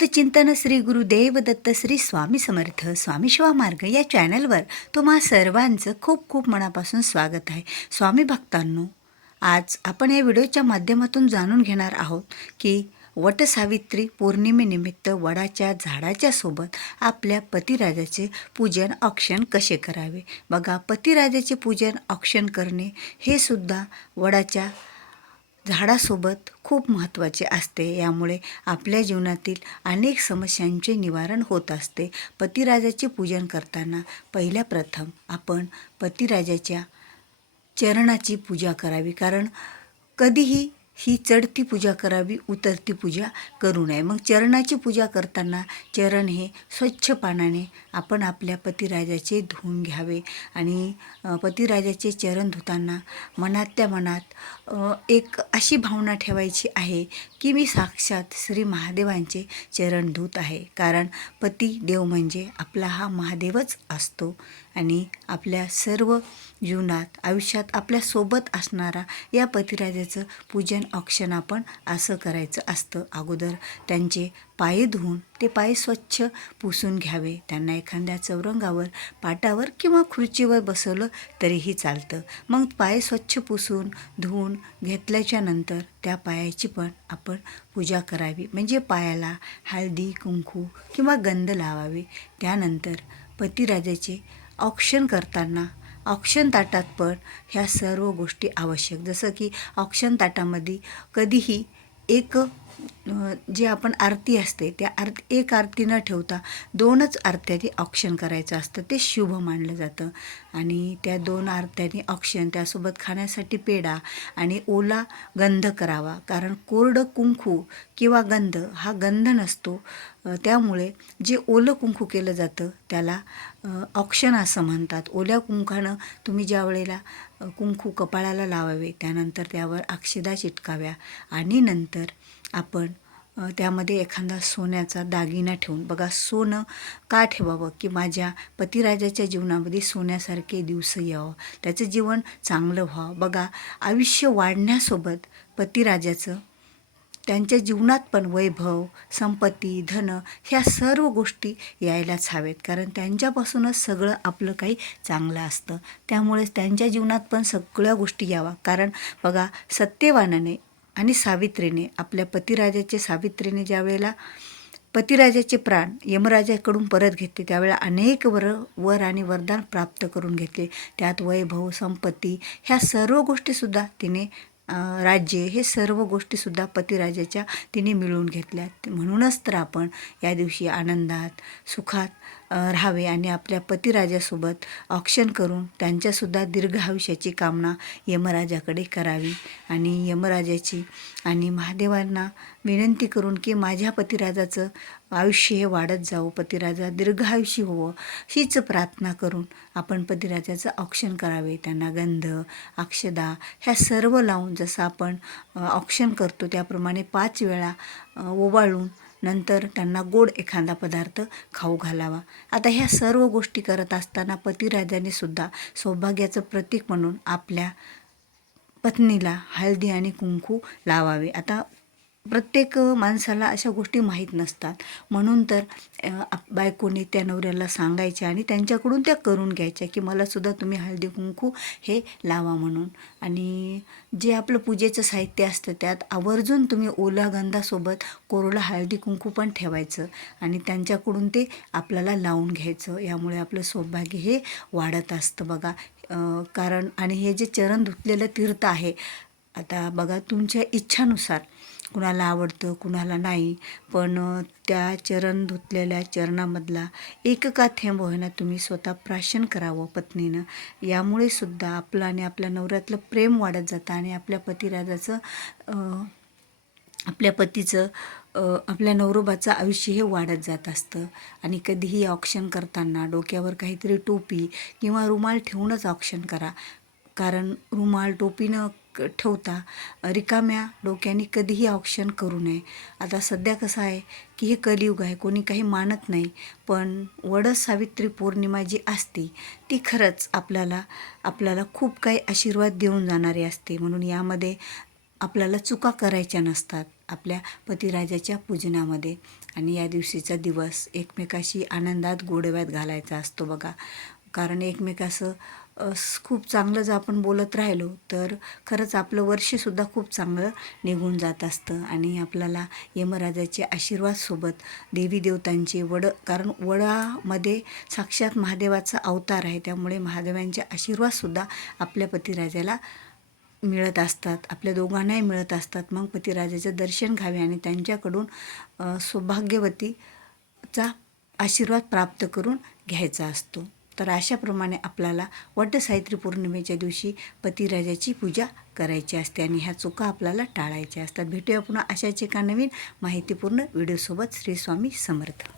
अवधूत चिंतन श्री गुरुदेव दत्त श्री स्वामी समर्थ स्वामी शिवामार्ग या चॅनलवर तुम्हा सर्वांचं खूप खूप मनापासून स्वागत आहे. स्वामी भक्तांनो आज आपण या व्हिडिओच्या माध्यमातून जाणून घेणार आहोत की वटसावित्री पौर्णिमेनिमित्त वडाच्या झाडाच्या सोबत आपल्या पतिराजाचे पूजन औक्षण कसे करावे? बघा पतिराजाचे पूजन औक्षण करणे हे सुद्धा वडाच्या झाडासोबत खूप महत्त्वाचे असते. यामुळे आपल्या जीवनातील अनेक समस्यांचे निवारण होत असते. पतिराजाचे पूजन करताना पहिल्या प्रथम आपण पतिराजाच्या चरणाची पूजा करावी. कारण कधीही ही चढती पूजा करावी उतरती पूजा करू नये. मग चरणाची पूजा करताना चरण हे स्वच्छ पाण्याने आपण आपल्या पतिराजाचे धुवून घ्यावे आणि पतिराजाचे चरण धुताना मनात त्या मनात एक अशी भावना ठेवायची आहे की मी साक्षात श्री महादेवांचे चरण धुत आहे. कारण पती देव म्हणजे आपला हा महादेवच असतो. आणि आपल्या सर्व जीवनात आयुष्यात आपल्यासोबत असणारा या पतिराजाचं पूजन औक्षण आपण असं करायचं असतं. अगोदर त्यांचे पाय धुवून ते पाय स्वच्छ पुसून घ्यावे. त्यांना एखाद्या चौरंगावर पाटावर किंवा खुर्चीवर बसवलं तरीही चालतं. मग पाय स्वच्छ पुसून धुवून घेतल्याच्या नंतर त्या पायाची पण आपण पूजा करावी. म्हणजे पायाला हळदी कुंकू किंवा गंध लावावे. त्यानंतर पतिराजाचे ऑक्शन करताना ऑक्शन ताटात पण ह्या सर्व गोष्टी आवश्यक. जसं की ऑक्शन ताटामध्ये कधीही एक जे आपण आरती असते त्या आरती एक आरती न ठेवता दोनच आरत्यांनी ऑक्शन करायचं असतं. ते शुभ मानलं जातं. आणि त्या दोन आरत्यांनी ऑक्शन त्यासोबत खाण्यासाठी पेढा आणि ओला गंध करावा. कारण कोरडं कुंकू किंवा गंध हा गंध नसतो. त्यामुळे जे ओलं कुंकू केलं जातं त्याला ऑक्षण असं म्हणतात. ओल्या कुंकानं तुम्ही ज्या वेळेला कुंकू कपाळाला लावावे त्यानंतर त्यावर अक्षदा चिटकाव्या आणि नंतर आपण त्यामध्ये एखादा सोन्याचा दागिना ठेवून बघा सोनं का ठेवावं की माझ्या पतिराजाच्या जीवनामध्ये सोन्यासारखे दिवस यावं त्याचं जीवन चांगलं व्हावं. बघा आयुष्य वाढण्यासोबत पतिराजाचं त्यांच्या जीवनात पण वैभव संपत्ती धन ह्या सर्व गोष्टी यायलाच हवेत. कारण त्यांच्यापासूनच सगळं आपलं काही चांगलं असतं. त्यामुळेच त्यांच्या जीवनात पण सगळ्या गोष्टी यावा कारण बघा सत्यवानाने आणि सावित्रीने आपल्या पतिराजाचे सावित्रीने ज्या वेळेला पतिराजाचे प्राण यमराजाकडून परत घेतले त्यावेळेला अनेक वर वर आणि वरदान प्राप्त करून घेतले. त्यात वैभव संपत्ती ह्या सर्व गोष्टीसुद्धा तिने राज्य हे सर्व गोष्टीसुद्धा पतिराजाच्या तिने मिळवून घेतल्या म्हणूनच तर आपण या दिवशी आनंदात सुखात राहावे आणि आपल्या पतिराजासोबत ऑक्शन करून त्यांच्यासुद्धा दीर्घ आयुष्याची कामना यमराजाकडे करावी. आणि यमराजाची आणि महादेवांना विनंती करून की माझ्या पतिराजाचं आयुष्य हे वाढत जावं पतिराजा दीर्घायुषी होवं हीच प्रार्थना करून आपण पतिराजाचं औक्षण करावे. त्यांना गंध अक्षदा ह्या सर्व लावून जसं आपण अ, औक्षण करतो त्याप्रमाणे पाच वेळा ओवाळून नंतर त्यांना गोड एखादा पदार्थ खाऊ घालावा. आता ह्या सर्व गोष्टी करत असताना पतिराजाने सुद्धा सौभाग्याचं प्रतीक म्हणून आपल्या पत्नीला हळदी आणि कुंकू लावावे. आता प्रत्येक माणसाला अशा गोष्टी माहीत नसतात. म्हणून तर बायकोने त्या नवऱ्याला सांगायच्या आणि त्यांच्याकडून त्या करून घ्यायच्या की मला सुद्धा तुम्ही हळदी कुंकू हे लावा म्हणून. आणि जे आपलं पूजेचं साहित्य असतं त्यात आवर्जून तुम्ही ओला गंधासोबत कोरडा हळदी कुंकू पण ठेवायचं आणि त्यांच्याकडून ते आपल्याला लावून घ्यायचं. यामुळे आपलं सौभाग्य हे वाढत असतं बघा. कारण आणि हे जे चरण धुतलेलं तीर्थ आहे आता बघा तुमच्या इच्छानुसार कुणाला आवडतं कुणाला नाही पण त्या चरण धुतलेल्या चरणामधला एक का थेंब होईना तुम्ही स्वतः प्राशन करावं पत्नीनं. यामुळे सुद्धा आपलं आणि आपल्या नवऱ्यातलं प्रेम वाढत जातं आणि आपल्या पतिराजाचं आपल्या पतीचं आपल्या नवरोबाचं आयुष्य हे वाढत जात असतं. आणि कधीही ऑक्शन करताना डोक्यावर काहीतरी टोपी किंवा रुमाल ठेवूनच ऑक्शन करा. कारण रुमाल टोपीनं क- ठेवता रिकाम्या डोक्याने कधीही ऑप्शन करू नये. आता सध्या कसं आहे की हे कलियुग आहे कोणी काही मानत नाही पण वड सावित्री पौर्णिमा जी असते ती खरंच आपल्याला आपल्याला खूप काही आशीर्वाद देऊन जाणारी असते. म्हणून यामध्ये आपल्याला चुका करायच्या नसतात आपल्या पतिराजाच्या पूजनामध्ये. आणि या दिवशीचा दिवस एकमेकाशी आनंदात गोडव्यात घालायचा असतो बघा. कारण एकमेकाचं खूप चांगलं जर आपण बोलत राहिलो तर खरंच आपलं वर्षसुद्धा खूप चांगलं निघून जात असतं. आणि आपल्याला यमराजाचे आशीर्वाद सोबत देवी देवतांचे वड कारण वडामध्ये साक्षात महादेवाचा अवतार आहे. त्यामुळे महादेवांचे आशीर्वादसुद्धा आपल्या पतिराजाला मिळत असतात. आपल्या दोघांनाही मिळत असतात. मग पतिराजाचं दर्शन घ्यावे आणि त्यांच्याकडून सौभाग्यवतीचा आशीर्वाद प्राप्त करून घ्यायचा असतो. तर अशाप्रमाणे आपल्याला वटसावित्री पौर्णिमेच्या दिवशी पतिराजाची पूजा करायची असते आणि ह्या चुका आपल्याला टाळायच्या असतात. भेटूया पुन्हा अशाच एका नवीन माहितीपूर्ण व्हिडिओसोबत. श्री स्वामी समर्थ.